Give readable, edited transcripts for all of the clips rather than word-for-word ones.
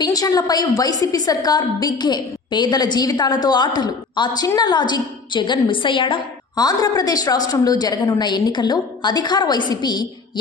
పింఛన్లపై YCP సర్కార్ big game. పేదల జీవితాలతో ఆటలు. ఆ చిన్న లాజిక్ జగన్ మిస్ అయ్యాడా? ఆంధ్రప్రదేశ్ రాష్ట్రంలో జరగనున్న ఎన్నికల్లో అధికార వైసీపీ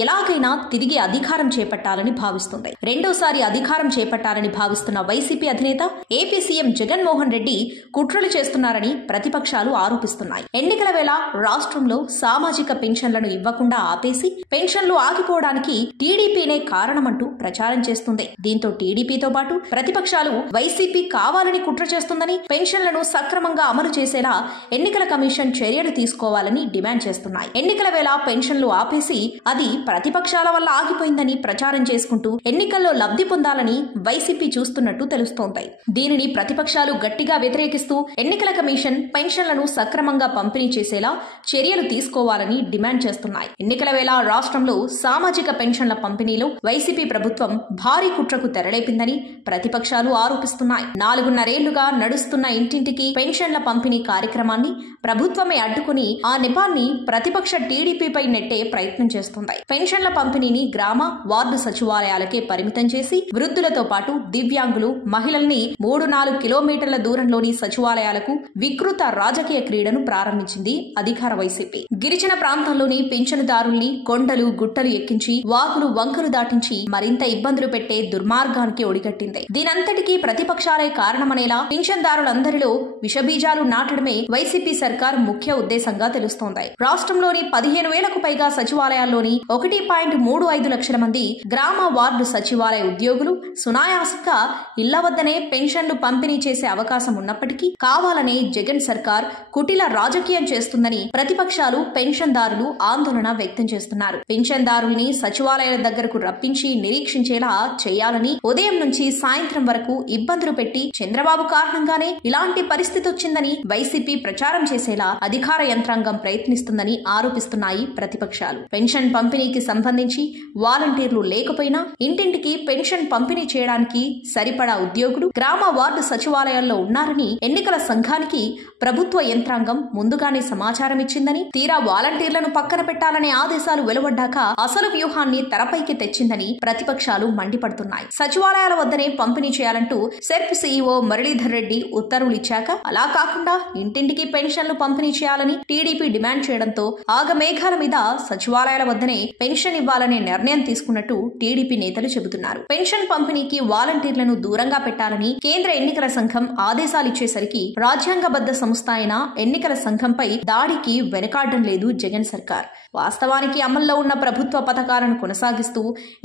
ఎలాగైనా తిరిగి అధికారం చేపట్టాలని భావిస్తుంది. రెండోసారి అధికారం చేపట్టాలని భావిస్తున్న వైసీపీ అధినేత ఏపీ సీఎం జగన్మోహన్ రెడ్డి కుట్రలు చేస్తున్నారని ప్రతిపక్షాలు ఆరోపిస్తున్నాయి. ఎన్నికల వేళ రాష్ట్రంలో సామాజిక పెన్షన్లను ఇవ్వకుండా ఆపేసి పెన్షన్లు ఆగిపోవడానికి టీడీపీనే కారణమంటూ ప్రచారం చేస్తుంది. దీంతో టీడీపీతో పాటు ప్రతిపక్షాలు వైసీపీ కావాలని కుట్ర చేస్తుందని, పెన్షన్లను సక్రమంగా అమలు చేసేలా ఎన్నికల కమిషన్ చర్యలు తీసుకోవాలని డిమాండ్ చేస్తున్నాయి. ఎన్నికల వేళ పెన్షన్లు ఆపేసి అది ప్రతిపక్షాల వల్ల ఆగిపోయిందని ప్రచారం చేసుకుంటూ ఎన్నికల్లో లబ్ధి పొందాలని వైసీపీ చూస్తున్నట్టు తెలుస్తోంది. దీనిని ప్రతిపక్షాలు గట్టిగా వ్యతిరేకిస్తూ ఎన్నికల కమిషన్ పెన్షన్లను సక్రమంగా పంపిణీ చేసేలా చర్యలు తీసుకోవాలని డిమాండ్ చేస్తున్నాయి. ఎన్నికల వేళ రాష్ట్రంలో సామాజిక పెన్షన్ల పంపిణీలో వైసీపీ ప్రభుత్వం భారీ కుట్రకు తెరలేపిందని ప్రతిపక్షాలు ఆరోపిస్తున్నాయి. 4.5 నడుస్తున్న ఇంటింటికి పెన్షన్ల పంపిణీ కార్యక్రమాన్ని ప్రభుత్వమే అడ్డుకుని ఆ నెపాన్ని ప్రతిపక్ష టీడీపీపై నెట్టే ప్రయత్నం చేస్తుంది. పెన్షన్ల పంపిణీని గ్రామ, వార్డు సచివాలయాలకే పరిమితం చేసి వృద్ధులతో పాటు దివ్యాంగులు, మహిళల్ని 3-4 కిలోమీటర్ల దూరంలోని సచివాలయాలకు వికృత రాజకీయ క్రీడను ప్రారంభించింది అధికార వైసీపీ. గిరిజన ప్రాంతంలోని పింఛనుదారుల్ని కొండలు, గుట్టలు ఎక్కించి వాగులు, వంకలు దాటించి మరింత ఇబ్బందులు పెట్టే దుర్మార్గానికి ఒడిగట్టింది. దీనంతటికీ ప్రతిపక్షాలే కారణమనేలా పింఛన్దారులందరిలో విషబీజాలు నాటడమే వైసీపీ సర్కార్ ముఖ్య ఉద్దేశంగా తెలుస్తోంది. రాష్ట్రంలోని 15,000కు పైగా సచివాలయాల్లోని 1.35 లక్షల మంది గ్రామ, వార్డు సచివాలయ ఉద్యోగులు సునాయాసంగా ఇళ్ల వద్దనే పెన్షన్లు పంపిణీ చేసే అవకాశం ఉన్నప్పటికీ కావాలనే జగన్ సర్కార్ కుటిల రాజకీయం చేస్తుందని ప్రతిపక్షాలు, పెన్షన్దారులు ఆందోళన వ్యక్తం చేస్తున్నారు. పెన్షన్దారుల్ని సచివాలయాల దగ్గరకు రప్పించి నిరీక్షించేలా చేయాలని, ఉదయం నుంచి సాయంత్రం వరకు ఇబ్బందులు పెట్టి చంద్రబాబు కారణంగానే ఇలాంటి పరిస్థితి వచ్చిందని వైసీపీ ప్రచారం చేసేలా అధికార యంత్రాంగం ప్రయత్నిస్తుందని ఆరోపిస్తున్నాయి ప్రతిపక్షాలు. పెన్షన్ పంపిణీకి సంబంధించి వాలంటీర్లు లేకపోయినా ఇంటింటికి పెన్షన్ పంపిణీ చేయడానికి సరిపడా ఉద్యోగులు గ్రామ, వార్డు సచివాలయాల్లో ఉన్నారని ఎన్నికల సంఘానికి ప్రభుత్వ యంత్రాంగం ముందుగానే సమాచారం ఇచ్చిందని, తీరా వాలంటీర్లను పక్కన పెట్టాలనే ఆదేశాలు వెలువడ్డాక అసలు వ్యూహాన్ని తెరపైకి తెచ్చిందని ప్రతిపక్షాలు మండిపడుతున్నాయి. సచివాలయాల వద్దనే పంపిణీ చేయాలంటూ సెర్ప్ సీఈఓ మురళీధర్ రెడ్డి ఉత్తర్వులు ఇచ్చాక అలా కాకుండా ఇంటింటికి పెన్షన్లు పంపిణీ చేయాలని టీడీపీ డిమాండ్ చేయడంతో ఆగమేఘాల మీద సచివాలయాల వద్దనే పెన్షన్ ఇవ్వాలనే నిర్ణయం తీసుకున్నట్టు టీడీపీ నేతలు చెబుతున్నారు. పెన్షన్ పంపిణీకి వాలంటీర్లను దూరంగా పెట్టాలని కేంద్ర ఎన్నికల సంఘం ఆదేశాలిచ్చేసరికి రాజ్యాంగబద్ధ సంస్థ అయిన ఎన్నికల సంఘంపై దాడికి వెనకాడడం లేదు జగన్ సర్కార్. వాస్తవానికి అమల్లో ఉన్న ప్రభుత్వ పథకాలను కొనసాగిస్తూ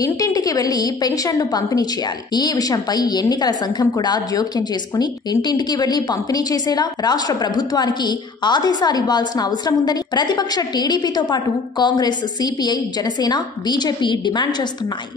ఇంటింటికి వెళ్లి పెన్షన్లు పంపిణీ చేయాలి. ఈ విషయంపై ఎన్నికల సంఘం కూడా జోక్యం చేసుకుని ఇంటింటికి వెళ్లి పంపిణీ చేసేలా రాష్ట్ర ప్రభుత్వానికి ఆదేశాలు ఇవ్వాల్సిన అవసరం ఉందని ప్రతిపక్ష టీడీపీతో పాటు Congress, CPI, Janasena, BJP demand చేస్తున్నాయి.